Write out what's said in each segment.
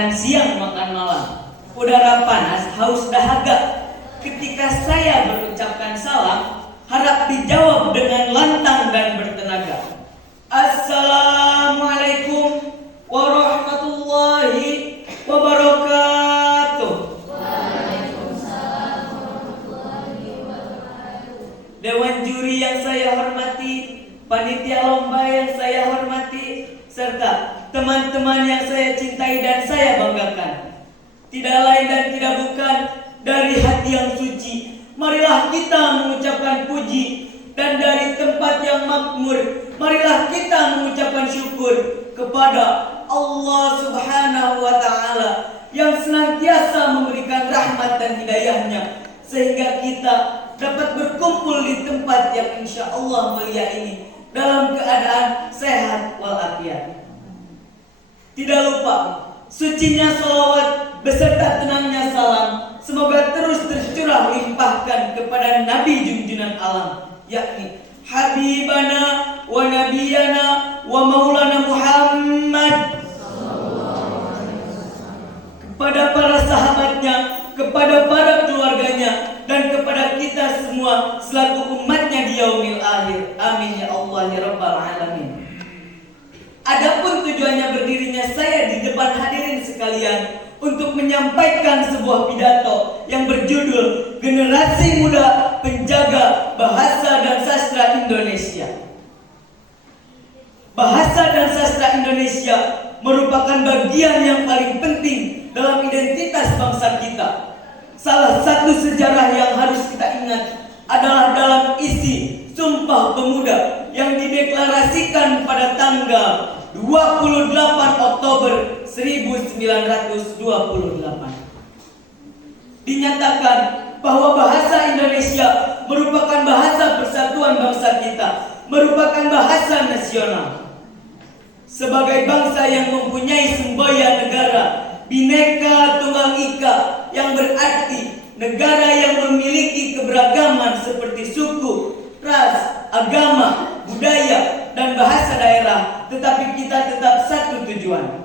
makan siang, makan malam. Udara panas, haus dahaga. Ketika saya berucapkan salam, harap dijawab dengan lantang dan bertenaga. Assalamualaikum warahmatullahi wabarakatuh. Waalaikumsalam warahmatullahi wabarakatuh. Dewan juri yang saya hormati, panitia lomba yang saya hormati, serta teman-teman yang saya cintai dan saya banggakan. Tidak lain dan tidak bukan dari hati yang suci, marilah kita mengucapkan puji. Dan dari tempat yang makmur, marilah kita mengucapkan syukur kepada Allah Subhanahu wa Ta'ala yang senantiasa memberikan rahmat dan hidayahnya, sehingga kita dapat berkumpul di tempat yang insya Allah mulia ini dalam keadaan sehat walafiat. Tidak lupa sucinya salawat beserta tenangnya salam semoga terus tercurah limpahkan kepada Nabi junjungan alam, yakni Habibana wa Nabiyana wa Maulana Muhammad, kepada para sahabatnya, kepada para keluarganya, dan kepada kita semua selaku umatnya di yaumil akhir. Amin ya Allah ya Rabbal alamin. Adapun tujuannya berdirinya saya di depan hadirin sekalian untuk menyampaikan sebuah pidato yang berjudul Generasi Muda Penjaga Bahasa dan Sastra Indonesia. Bahasa dan sastra Indonesia merupakan bagian yang paling penting dalam identitas bangsa kita. Salah satu sejarah yang harus kita ingat adalah dalam isi Sumpah Pemuda yang dideklarasikan pada tanggal 28 Oktober 1928. Dinyatakan bahwa bahasa Indonesia merupakan bahasa persatuan bangsa kita, merupakan bahasa nasional. Sebagai bangsa yang mempunyai semboyan negara Bhinneka Tunggal Ika, yang berarti negara yang memiliki keberagaman seperti suku, ras, agama, budaya, dan bahasa daerah, tetapi kita tetap satu tujuan.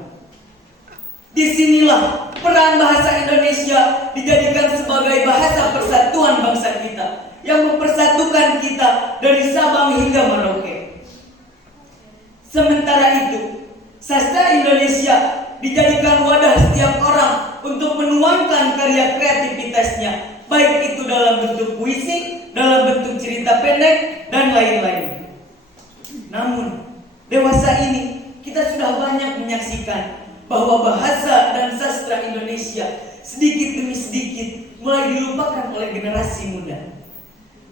Disinilah peran bahasa Indonesia dijadikan sebagai bahasa persatuan bangsa kita, yang mempersatukan kita dari Sabang hingga Merauke. Sementara itu, sastra Indonesia dijadikan wadah setiap orang untuk menuangkan karya kreativitasnya, baik itu dalam bentuk puisi, dalam bentuk cerita pendek, dan lain-lain. Namun, dewasa ini kita sudah banyak menyaksikan bahwa bahasa dan sastra Indonesia sedikit demi sedikit mulai dilupakan oleh generasi muda.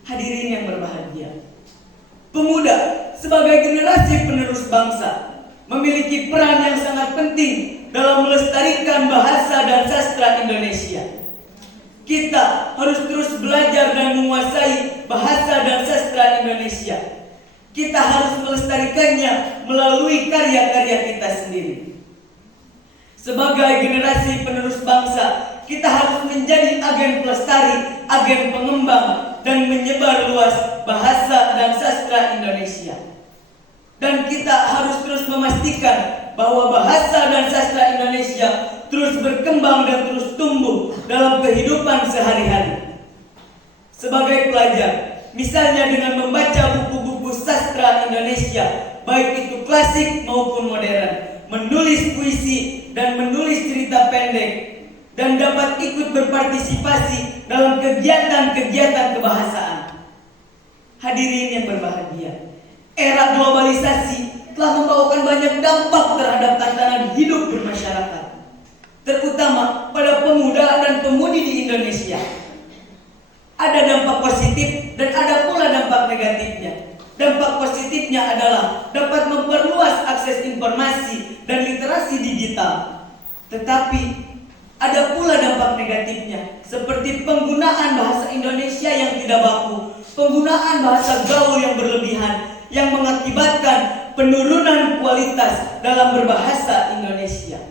Hadirin yang berbahagia, pemuda sebagai generasi penerus bangsa memiliki peran yang sangat penting dalam melestarikan bahasa dan sastra Indonesia. Kita harus terus belajar dan menguasai bahasa dan sastra Indonesia. Kita harus melestarikannya melalui karya-karya kita sendiri. Sebagai generasi penerus bangsa, kita harus menjadi agen pelestari, agen pengembang, dan menyebar luas bahasa dan sastra Indonesia. Dan kita harus terus memastikan bahwa bahasa dan sastra Indonesia terus berkembang dan terus tumbuh dalam kehidupan sehari-hari. Sebagai pelajar, misalnya dengan membaca buku-buku sastra Indonesia, baik itu klasik maupun modern, menulis puisi dan menulis cerita pendek, dan dapat ikut berpartisipasi dalam kegiatan-kegiatan kebahasaan. Hadirin yang berbahagia, era globalisasi telah membawakan banyak dampak terhadap tatanan hidup bermasyarakat, terutama pada pemuda dan pemudi di Indonesia. Ada dampak positif dan ada pula dampak negatifnya. Dampak positifnya adalah dapat memperluas akses informasi dan literasi digital. Tetapi ada pula dampak negatifnya, seperti penggunaan bahasa Indonesia yang tidak baku, penggunaan bahasa gaul yang berlebihan, yang mengakibatkan penurunan kualitas dalam berbahasa Indonesia.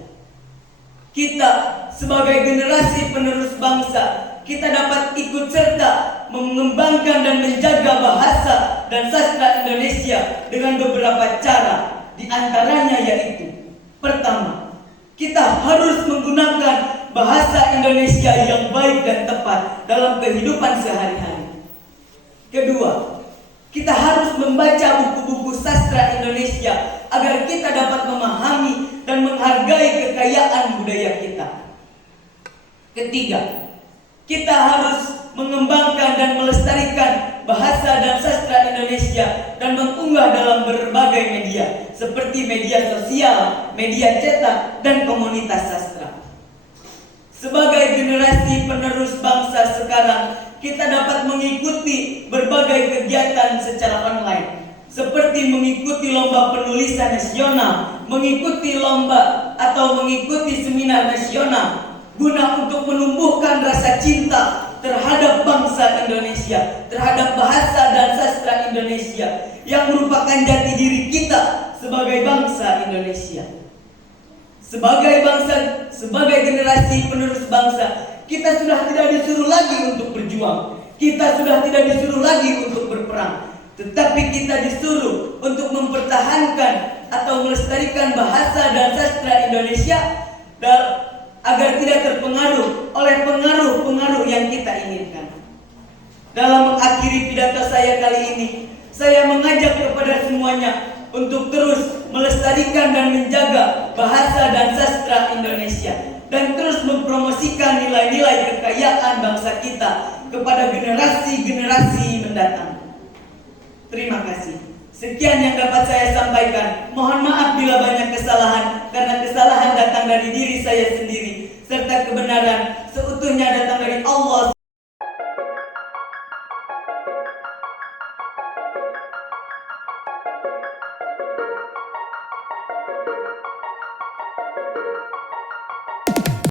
Kita sebagai generasi penerus bangsa, kita dapat ikut serta mengembangkan dan menjaga bahasa dan sastra Indonesia dengan beberapa cara. Di antaranya yaitu: pertama, Kita harus menggunakan bahasa Indonesia yang baik dan tepat dalam kehidupan sehari-hari. Kedua, kita harus membaca buku-buku sastra Indonesia agar kita dapat memahami dan menghargai kekayaan budaya kita. Ketiga, kita harus mengembangkan dan melestarikan bahasa dan sastra Indonesia dan mengunggah dalam berbagai media seperti media sosial, media cetak, dan komunitas sastra. Sebagai generasi penerus bangsa sekarang, kita dapat mengikuti berbagai kegiatan secara online, seperti mengikuti lomba penulisan nasional, mengikuti lomba atau mengikuti seminar nasional, guna untuk menumbuhkan rasa cinta terhadap bangsa Indonesia, terhadap bahasa dan sastra Indonesia yang merupakan jati diri kita sebagai bangsa Indonesia. Sebagai generasi penerus bangsa, kita sudah tidak disuruh lagi untuk berjuang. Kita sudah tidak disuruh lagi untuk berperang. Tetapi kita disuruh untuk mempertahankan atau melestarikan bahasa dan sastra Indonesia agar tidak terpengaruh oleh pengaruh-pengaruh yang kita inginkan. Dalam mengakhiri pidato saya kali ini, saya mengajak kepada semuanya untuk terus melestarikan dan menjaga bahasa dan sastra Indonesia, dan terus mempromosikan nilai-nilai kekayaan bangsa kita kepada generasi-generasi mendatang. Terima kasih. Sekian yang dapat saya sampaikan. Mohon maaf bila banyak kesalahan, karena kesalahan datang dari diri saya sendiri, serta kebenaran